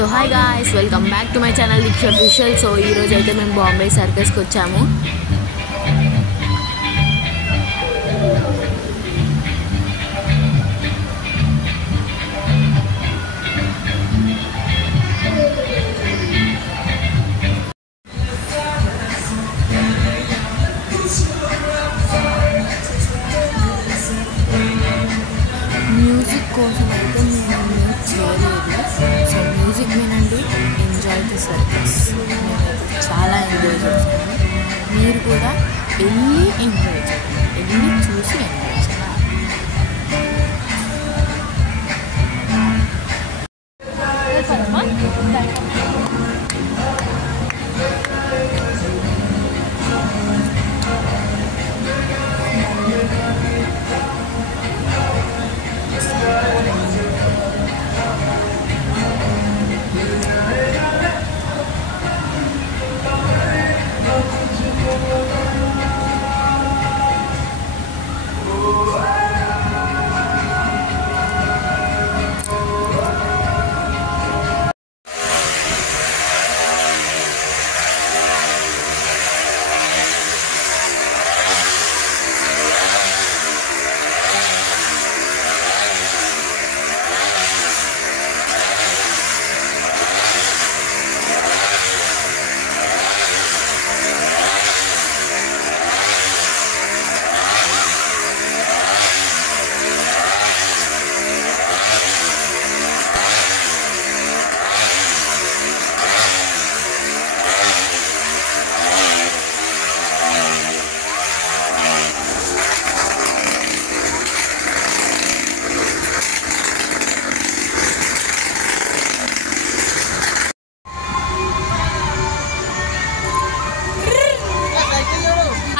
So hi guys, welcome back to my channel Deeksha official. So ఈరోజు అయితే మేము బాంబే సర్కస్కి వచ్చాము. మ్యూజిక్ కోసం అయితే మేము చేయలేదు. సో మ్యూజిక్ వినండి, ఎంజాయ్ ది సర్కస్. మేమైతే చాలా ఎంజాయ్ చేస్తాము. మీరు కూడా వెళ్ళి ఎంజాయ్ చేయండి, వెళ్ళి చూసి ఎంజాయ్ చేయండి.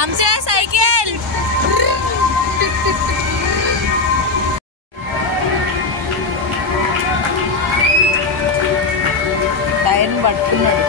हमसे साइकिल టైర్ పట్టుకున్నాడు.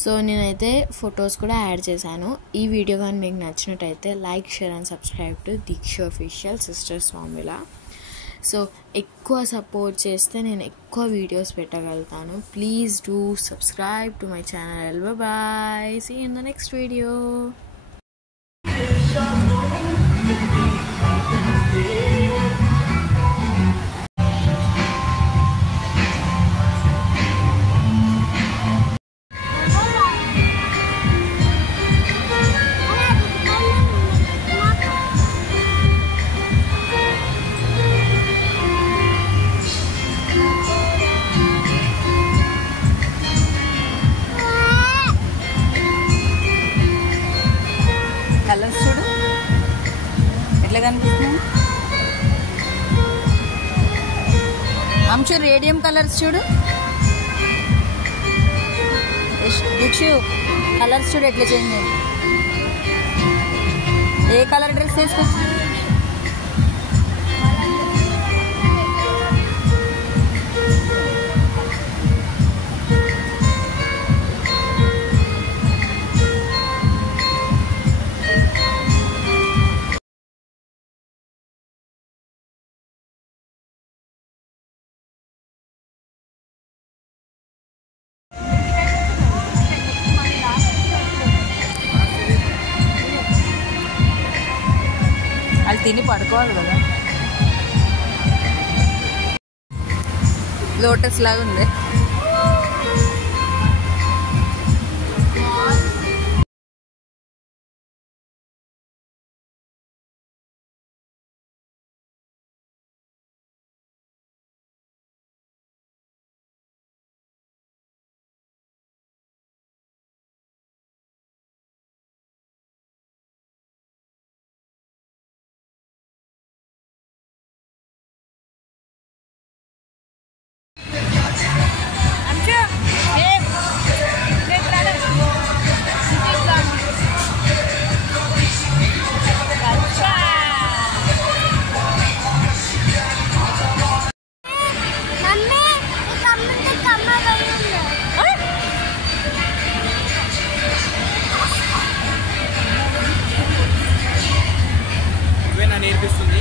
సో నేనైతే ఫొటోస్ కూడా యాడ్ చేశాను. ఈ వీడియో కానీ మీకు నచ్చినట్టయితే like, share and subscribe to Deeksha official sister స్వామిలా. సో ఎక్కువ సపోర్ట్ చేస్తే నేను ఎక్కువ వీడియోస్ పెట్టగలుగుతాను. Please do subscribe to my channel. Bye, see you in the next video. Anshu radium colours చూడు, దిక్షు కలర్స్ చూడు ఎట్లా చేంజ్ అయింది. ఏ కలర్ డ్రెస్ వేసుకొచ్చి వాళ్ళు తిని పడుకోవాలి కదా. లోటస్ లాగా ఉంది. నేర్పిస్తుంది.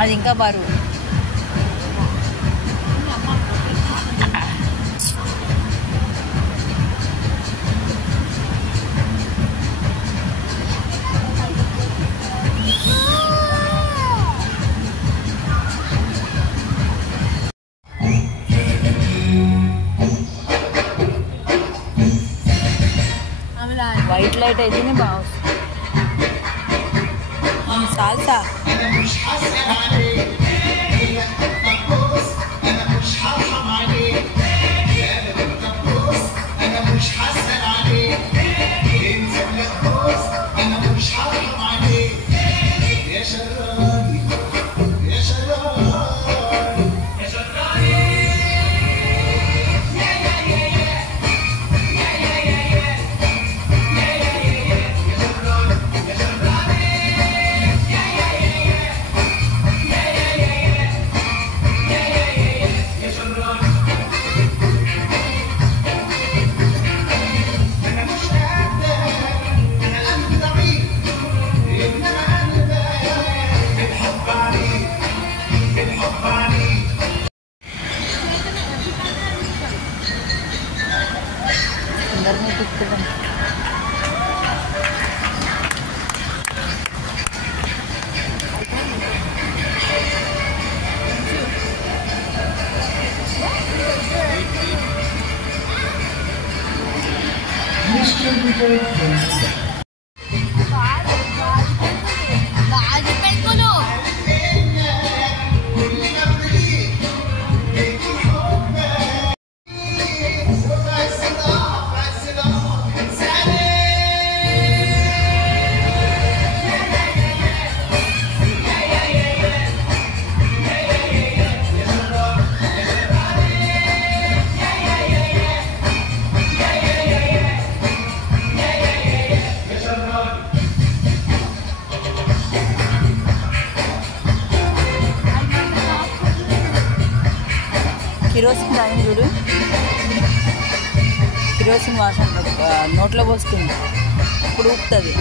అది ఇంకా బరువు. వైట్ లైట్ అయితేనే బాగుంది. సాల్సా అందరినీ తిప్పుదాం. కిరోసిన్ తాగింది చూడు, కిరోసిన్ వాసన నోట్లో పోస్తుంది, ఇప్పుడు ఊపుతుంది.